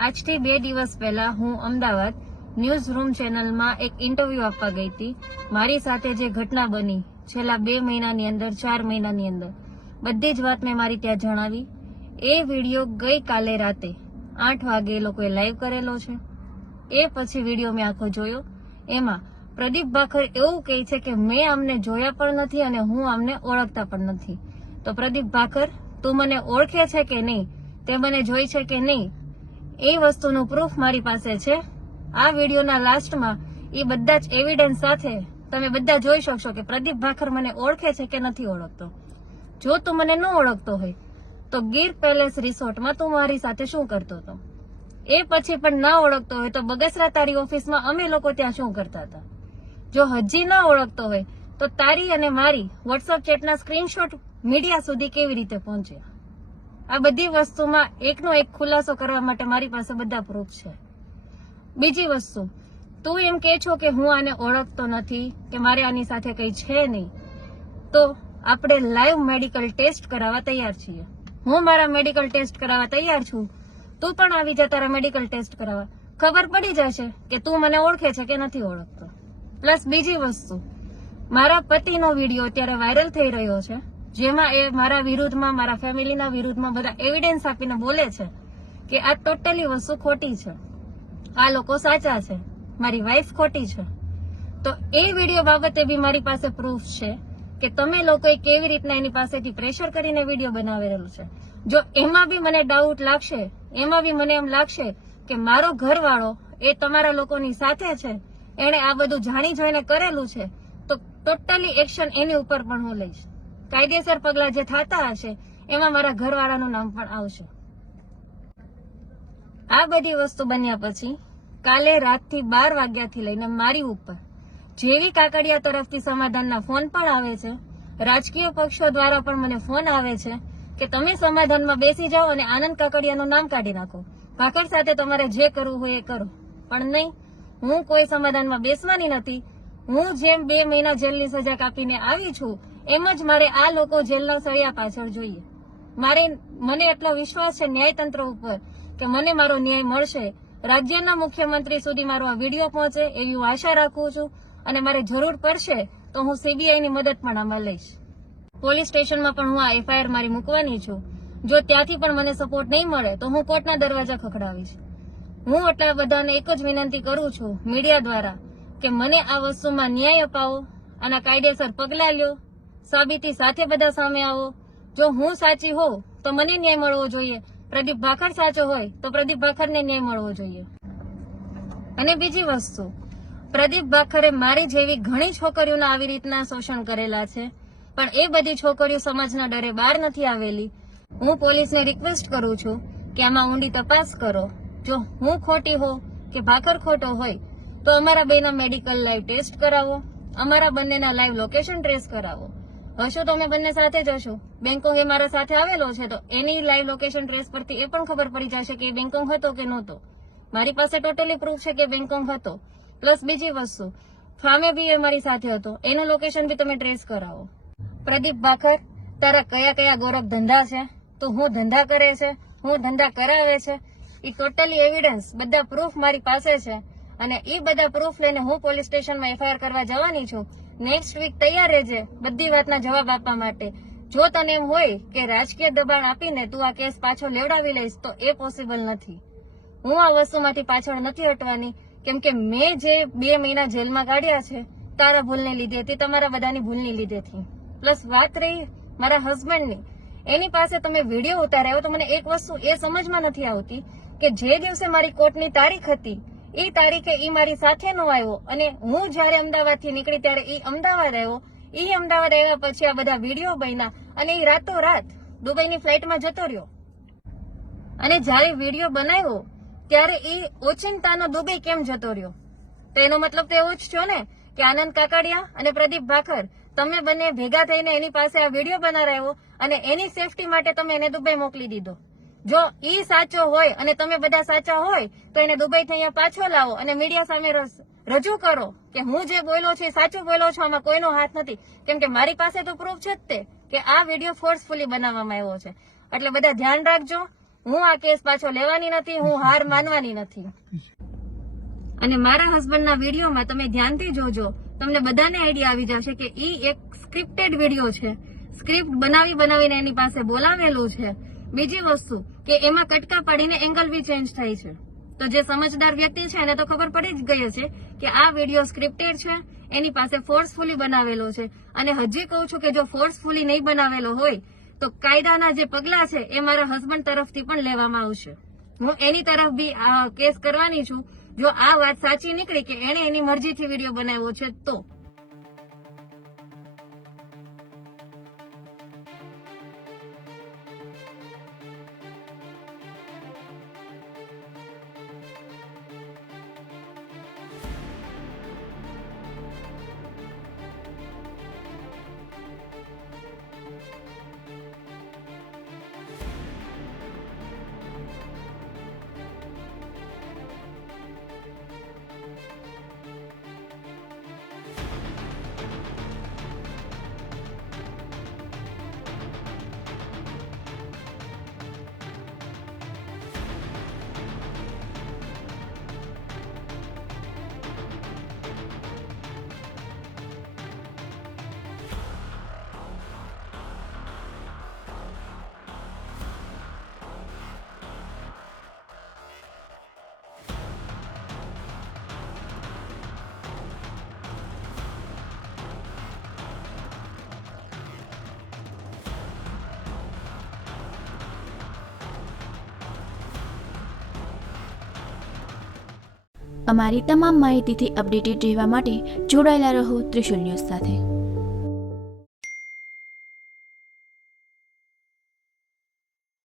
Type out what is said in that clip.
આજથી 2 દિવસ પહેલા હું અમદાવાદ ન્યૂઝ રૂમ ચેનલમાં એક ઇન્ટરવ્યુ આપવા ગઈ હતી. મારી સાથે જે ઘટના બની છેલ્લા 2 મહિનાની અંદર 4 મહિનાની અંદર બધી જ વાત મેં મારી ત્યાં જણાવી. એ વિડીયો ગઈકાલે રાતે 8 વાગે એ લોકોએ લાઈવ કરેલો છે. એ પછી વિડીયો મેં આખો જોયો. એમાં પ્રદીપ ભાખર એવું કહે છે કે મેં આમને જોયા પણ નથી અને હું આમને ઓળખતા પણ નથી. તો પ્રદીપ ભાખર, તું મને ઓળખે છે કે નહીં, તે મને જોઈ છે કે નહીં, એ વસ્તુનું પ્રૂફ મારી પાસે છે. આ વિડીયોના લાસ્ટમાં એ બધા જ એવિડન્સ સાથે તમે બધા જોઈ શકશો કે પ્રદીપ ભાખર મને ઓળખે છે કે નથી ઓળખતો. જો તું મને ન ઓળખતો હોય તો ગીર પેલેસ રિસોર્ટમાં તું મારી સાથે શું કરતો હતો? એ પછી પણ ના ઓળખતો હોય તો બગસરા તારી ઓફિસમાં અમે લોકો ત્યાં શું કરતા હતા? જો હજી ના ઓળખતો હોય તો તારી અને મારી વોટ્સઅપ ચેટના સ્ક્રીનશોટ મીડિયા સુધી કેવી રીતે પહોંચ્યા? આ બધી વસ્તુમાં એકનો એક ખુલાસો કરવા માટે મારી પાસે બધા પ્રૂફ છે. બીજી વસ્તુ, તું એમ કે છો કે હું આને ઓળખતો નથી કે મારે આની સાથે કઈ છે નહીં, તો આપણે લાઈવ મેડિકલ ટેસ્ટ કરાવવા તૈયાર છીએ. હું મારા મેડિકલ ટેસ્ટ કરાવવા તૈયાર છું. તું પણ આવી જા તારા મેડિકલ ટેસ્ટ કરાવવા. ખબર પડી જશે કે તું મને ઓળખે છે કે નથી ઓળખતો. પ્લસ બીજી વસ્તુ, મારા પતિનો વિડીયો અત્યારે વાયરલ થઈ રહ્યો છે, જેમાં એ મારા વિરુદ્ધમાં, મારા ફેમિલીના વિરુદ્ધમાં બધા એવિડન્સ આપીને બોલે છે કે આ ટોટલી વસ્તુ ખોટી છે, આ લોકો સાચા છે, મારી વાઈફ ખોટી છે. તો એ વિડીયો બાબતે બી મારી પાસે પ્રૂફ છે કે તમે લોકોએ કેવી રીતના એની પાસેથી પ્રેશર કરીને વિડીયો બનાવેલો છે. જો એમાં બી મને ડાઉટ લાગશે, એમાં બી મને એમ લાગશે કે મારો ઘરવાળો એ તમારા લોકોની સાથે છે, એણે આ બધું જાણી જોઈને કરેલું છે, તો ટોટલી એક્શન એની ઉપર પણ હું લઈશ. કાયદેસર પગલા જે થતા હશે એમાં મારા ઘરવાળાનું નામ પણ આવશે. આ બધી વસ્તુ બન્યા પછી કાલે રાતથી 12 વાગ્યાથી લઈને મારી ઉપર જેવી કાકડિયા તરફથી સમાધાનના ફોન પણ આવે છે, રાજકીય પક્ષો દ્વારા પણ મને ફોન આવે છે કે તમે સમાધાનમાં બેસી જાઓ અને આનંદ કાકડિયાનું નામ કાઢી નાખો. ભાખર સાથે તમારે જે કરવું હોય એ કરો. પણ નહીં, હું કોઈ સમાધાનમાં બેસવાની નથી. હું જેમ 2 મહિના જેલની સજા કાપીને આવી છું એમ જ મારે આ લોકો જેલના સળિયા પાછળ જોઈએ. મને એટલો વિશ્વાસ છે ન્યાયતંત્ર ઉપર કે મને મારો ન્યાય મળશે. રાજ્યના મુખ્યમંત્રી સુધી મારો આ વિડીયો પહોંચે એવી હું આશા રાખું છું. અને મારે જરૂર પડશે તો હું સીબીઆઈની મદદ પણ આમાં લઈશ. પોલીસ સ્ટેશનમાં પણ હું આ એફઆઈઆર મારી મૂકવાની છું. જો ત્યાંથી પણ મને સપોર્ટ નહીં મળે તો હું કોર્ટના દરવાજા ખખડાવીશ. હું એટલા બધાને એક જ વિનંતી કરું છું મીડિયા દ્વારા કે મને આ વસ્તુમાં ન્યાય અપાવો, આના કાયદેસર પગલાં લ્યો, સાબિતી સાથે બધા સામે આવો. જો હું સાચી હોઉં તો મને ન્યાય મળવો જોઈએ, પ્રદીપ ભાખર સાચો હોય તો પ્રદીપ ભાખરને ન્યાય મળવો જોઈએ. અને બીજી વસ્તુ, પ્રદીપ ભાખરે મારી જેવી ઘણી છોકરીઓના આવી રીતના શોષણ કરેલા છે, પણ એ બધી છોકરીઓ સમાજના ડરે બહાર નથી આવેલી. હું પોલીસને રિક્વેસ્ટ કરું છું કે આમાં ઊંડી તપાસ કરો. જો હું ખોટી હોઉં કે ભાખર ખોટો હોય તો અમારા બેના મેડિકલ લાઈવ ટેસ્ટ કરાવો, અમારા બંનેના લાઈવ લોકેશન ટ્રેસ કરાવો. હશો તો અમે બંને સાથે જ હશું. બેંકોક એ મારા સાથે આવેલો છે તો એની લાઈવ લોકેશન ટ્રેસ પરથી એ પણ ખબર પડી જશે કે એ બેંકોક હતો કે નહોતો. મારી પાસે ટોટલી પ્રૂફ છે કે બેંકોક હતો. પ્લસ બીજી વસ્તુ, ફામે બી એ મારી સાથે હતો, એનું લોકેશન બી તમે ટ્રેસ કરાવો. પ્રદીપ ભાખર, તારા કયા કયા ગોરખ ધંધા છે, તો હું ધંધા કરે છે, હું ધંધા કરાવે છે, એ ટોટલી એવિડન્સ, બધા પ્રૂફ મારી પાસે છે. અને એ બધા પ્રૂફ લઈને હું પોલીસ સ્ટેશનમાં એફઆઈઆર કરવા જવાની છું. નેક્સ્ટ વીક તૈયાર રહેજે બધી વાતના જવાબ આપવા માટે. જો તને એમ હોય કે રાજકીય દબાણ આપીને તું આ કેસ પાછો લેવડાવી લઈશ તો એ પોસિબલ નથી. હું આ વસ્તુમાંથી પાછળ નથી હટવાની, કેમ કે મેં જે 2 મહિના જેલમાં કાઢ્યા છે તારા ભૂલને લીધેથી, તમારા બધાની ભૂલની લીધેથી. પ્લસ વાત રહી મારા હસબન્ડની, એની પાસે તમે વિડીયો ઉતાર્યો તો મને એક વસ્તુ એ સમજમાં નથી આવતી કે જે દિવસે મારી કોર્ટની તારીખ હતી એ તારીખે એ મારી સાથે નો આવ્યો અને હું જયારે અમદાવાદથી નીકળી ત્યારે એ અમદાવાદ આવ્યો. એ અમદાવાદ આવ્યા પછી આ બધા વિડીયો બન્યા અને એ રાતોરાત દુબઈની ફ્લાઇટમાં જતો રહ્યો. અને જયારે વિડીયો બનાવ્યો ત્યારે એ ઓચિંતાનો દુબઈ કેમ જતો રહ્યો? તો એનો મતલબ તો એવું જ થયો ને કે આનંદ કાકડિયા અને પ્રદીપ ભાખર તમે બંને ભેગા થઈને એની પાસે આ વિડીયો બનાવ્યો અને એની સેફટી માટે તમે એને દુબઈ મોકલી દીધો. જો ઈ સાચો હોય અને તમે બધા સાચા હોય તો એને દુબઈથી અહીંયા પાછો લાવો અને મીડિયા સામે રજૂ કરો કે હું જે બોલ્યો છું એ સાચું બોલ્યો છું, આમાં કોઈનો હાથ નથી. કેમ કે મારી પાસે તો પ્રૂફ છે જ તે કે આ વિડીયો ફોર્સફુલી બનાવવામાં આવ્યો છે. એટલે બધા ધ્યાન રાખજો. હું આ કેસ પાછો લેવાની નથી, હું હાર માનવાની નથી. અને મારા હસબન્ડના વિડીયોમાં તમે ધ્યાનથી જોજો, તમને બધાને આઈડિયા આવી જશે કે ઈ એક સ્ક્રિપ્ટેડ વિડીયો છે. સ્ક્રિપ્ટ બનાવીને એની પાસે બોલાવેલું છે. બીજી વસ્તુ કે એમાં કટકા પાડીને એંગલ બી ચેન્જ થાય છે. તો જે સમજદાર વ્યક્તિ છે એને તો ખબર પડી જ ગઈ છે કે આ વિડીયો સ્ક્રિપ્ટેડ છે, એની પાસે ફોર્સફુલી બનાવેલો છે. અને હજી કહું છું કે જો ફોર્સફુલી નહીં બનાવેલો હોય તો કાયદાના જે પગલા છે એ મારા હસબન્ડ તરફથી પણ લેવામાં આવશે. હું એની તરફ બી આ કેસ કરવાની છું જો આ વાત સાચી નીકળી કે એને એની મરજીથી વિડીયો બનાવ્યો છે તો. અમારી તમામ માહિતીથી અપડેટેડ રહેવા માટે જોડાયેલા રહો ત્રિશુલ ન્યૂઝ સાથે.